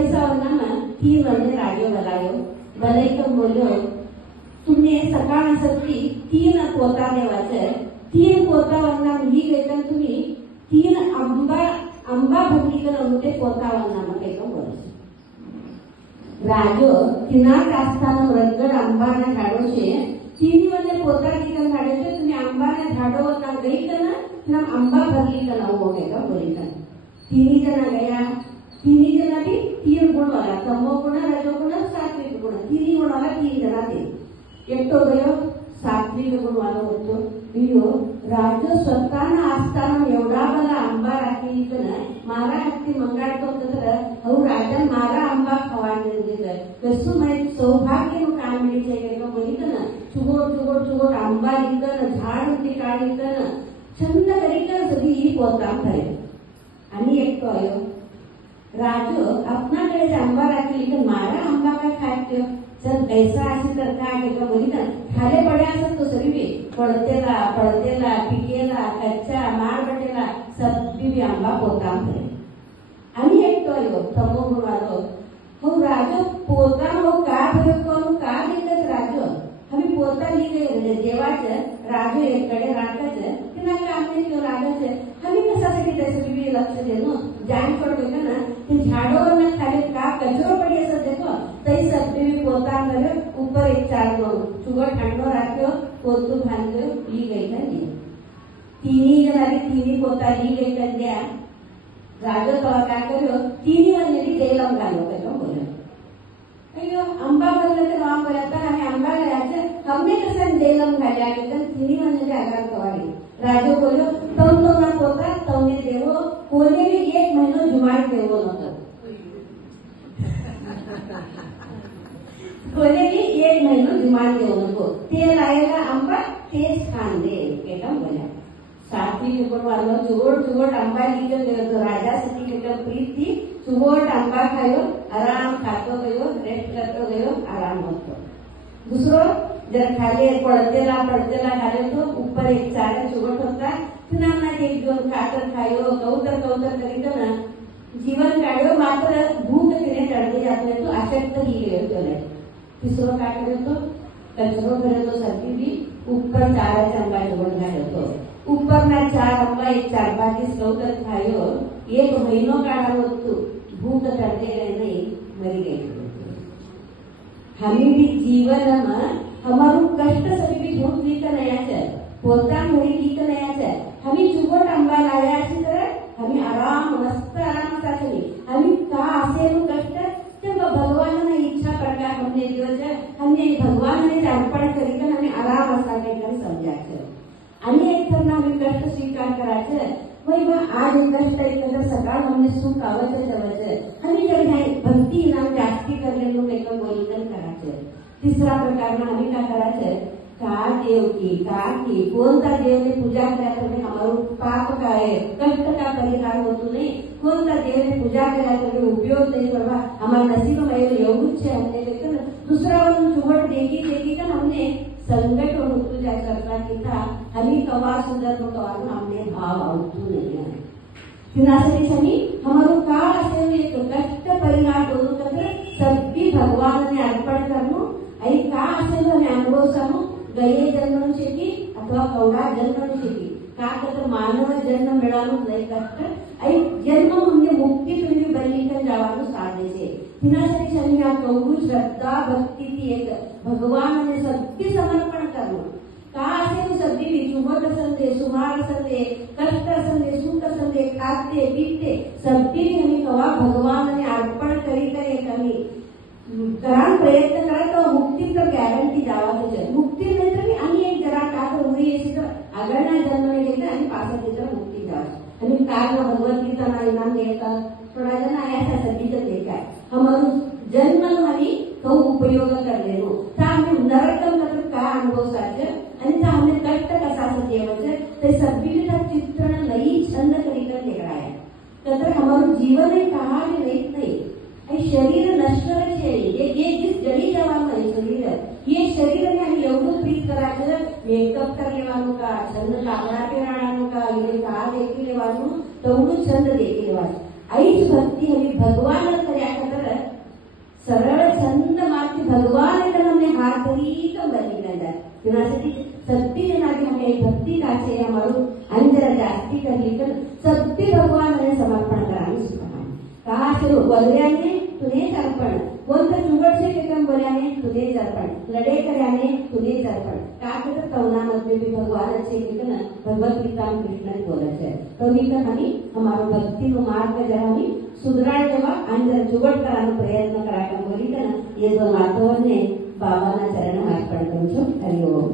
पैसा वरना 3 महीने राजो बनायो भले तो बोलो तुमने सकाळ सकती 3 पोता देवाचे 3 पोता वरना ही घेतन तुम्ही 3 आंबा भरली कर ते पोता वरना मग एक वर्ष राजो किनार असताना रंगड आंबाना झाडोशे 3 महीने पोता ठिकाण झाडोशे तुम्ही आंबाना झाडो वरना गई ना तुम आंबा भरली का हो गए का बोली का 3 जना गया 3 जना भी 3 गुण वाला तमो गुण रजो गुण सात्विक गुण 3 गुण वाला 3 जना थे एकटो गयो सात्विक गुण वाला होतो बियो राजो स्वतःना असताना एवढा बला आंबा राखी ना मारा हत्ती मंगाळतो तर हौ राजा मारा आंबा खवाने देते कसु माहित सौभाग्य नु काम मिळते का बोली का चुगोट आंबा लिकन झाड उठी काढीकन छंद करीकर सगळी ही पोता करे आणि एकटो आयो राजो आपणाकडे आंबा राखली की मारा आंबा काय खात्यो जर पैसा असेल तर काय का बोली ना खाले पडे असत तो सगळी भी पडतेला पिकेला कच्चा मार बटेला सगळी भी आंबा पोता करे आणि एकटो आयो तमो गुणालो हो राजो पोता हो का भरत करू का देतच राजो हमें पोता लिखे देवाचे राजो एककडे राखायचं तिला काम नाही किंवा रागायचं हमी कशासाठी त्यासाठी बी लक्ष देणं जाण पडतो ना ते झाडोवर खाली का कचरो पडी असं देखो तरी सबे भी पोता करे ऊपर एक चार दो चुगट ठांडो राख्यो पोतू भांगो ली गई का दी तिन्ही जणांनी तिन्ही पोता ली गई का द्या राजो तो काय करो तिन्ही वाले देलम घालो का बोले अयो आंबा भरले तर नाम बोलता आणि आंबा घ्यायचे हमने कसं देलम घाल्या तर तिन्ही वाले आगार कवारी राजो बोलो तम तो ना पोता तमने देवो कोने भी 1 महीनो जुमाड़ देवो नतो कोने भी 1 महीनो जुमाड़ देवो नको ते लायला आंबा तेच खान दे केटा बोला सात्विक गुण वालो चुगोट आंबा लिखो तो राजा सती के प्रीति चुगोट आंबा खायो आराम खातो गयो रेस्ट करतो गयो आराम होतो दूसरो जर खाले पडतेला खाले तो ऊपर एक चार चुगट होता तुना एक दोन खाकर खायो कौतर करीत ना जीवन काढो मात्र भूक तिने टळली जात नाही तो अशक्त ही गेलो तिसरो काय करतो कचरो करतो सती भी ऊपर 4 आंबा चुगट घालतो ऊपर ना 4 आंबा एक 4-5 कौतर खायो 1 महीनो काढा होतो भूक टळते नहीं मरी गई हमें भी जीवन में हमारू कष्ट सभी भी भूख लीक नया है पोता मुड़ी लीक नया है हमें चुगट आंबा लाया अच्छी तरह हमें आराम मस्त आराम साचनी हमें का आसे नु कष्ट तेव्हा भगवान ने इच्छा प्रकार हमने दिवस हमने भगवान ने अर्पण करीकर हमें आराम असा काही समजायचं आणि एक तर हमें कष्ट स्वीकार करायचं वही वह आज कष्ट एक सकाळ हमने सुख आवश्यक ठेवायचं हमें जर भक्ती नाम जास्ती करले लोग एक बोलकर करायचं तिसरा प्रकार में हमें क्या करायचं का देव की कोणता देवने पूजा करायचं हमारो पाप का है कष्ट का परिहार होतो नहीं कोणता देवने पूजा करायचं उपयोग नहीं बाबा हमारा नसीब में एवढंच है हमने लेकिन दूसरा वन चुगट देखी का हमने संकट होतो ज्या करता की था हमें कवा सुंदर कवा हमने भाव आवतो नहीं है तिनासाठी समी हमारो का असे एक कष्ट परिहार होतो तर सभी भगवान ने अर्पण करनो आई का असेल हमें अनुभव सामो गये जन्म शेकी अथवा कवडा जन्म शेकी का तर मानव जन्म मिळालो नाही कष्ट आई जन्म म्हणजे मुक्ती तुम्ही बलिकन जावानो साधे छे तिनासाठी समी आ कवडू श्रद्धा भक्ति ती एक भगवान ने सभी समर्पण करनो का असेल सभी चुगट संदे सुमार संदे कष्ट संदे सुख संदे खाते पीते सभी हमें कवा भगवान ने अर्पण करी करे कमी करान प्रयत्न करा तो मुक्ती तर गॅरंटी जावा त्याच्यात मुक्ती नाही तर आणि एक जरा का तर होई याची तर आगळना जन्म घेते आणि पास त्याच्या मुक्ती जावा आणि काय भगवद्गीता ना इनाम देता थोड़ा जन आया था सभी तो देखा है हमारो जन्म हमें तो उपयोग कर लेनो ता हमें नरकम मतलब का अनुभव साचे आणि ता हमें कष्ट कसा देवाचे ते सभी का चित्रण लई छंद करीकर लेकराया तर हमारो जीवन है कहा नहीं शरीर नश्वर है ये जिस जड़ी जवाब है शरीर ये शरीर में हम एवढं प्रीत करायचं मेकअप कर लेवानो का छंद कापडा पेराणो का ये का देखी लेवानो तेवढं छंद देखी लेवाच आईच भक्ती हवी भगवान कर्या कर તેનાથી સત્ય જેનાથી અમે ભક્તિ કાચે અમારું અંજર જાસ્તી કરી કર સત્ય ભગવાન અને સમર્પણ કરાવી શકાય કાશ બોલ્યાને તુને જ અર્પણ કોणतं चुगड છે કે કેમ બોલ્યાને તુને જ અર્પણ લડે કર્યાને તુને જ અર્પણ का तर तवनामध्ये भी भगवान છે કે ને ભગવદ ગીતા કૃષ્ણ બોલે છે તો નીકળ हामी અમારો ભક્તિનો માર્ગ જરા हामी સુધરાય દેવા અંદર ચુગડ કરવાનો પ્રયત્ન કરાય બોલી કે ને એ જો વાતોને બાબાના ચરણમાં અર્પણ કરું છું. હરિ ઓમ.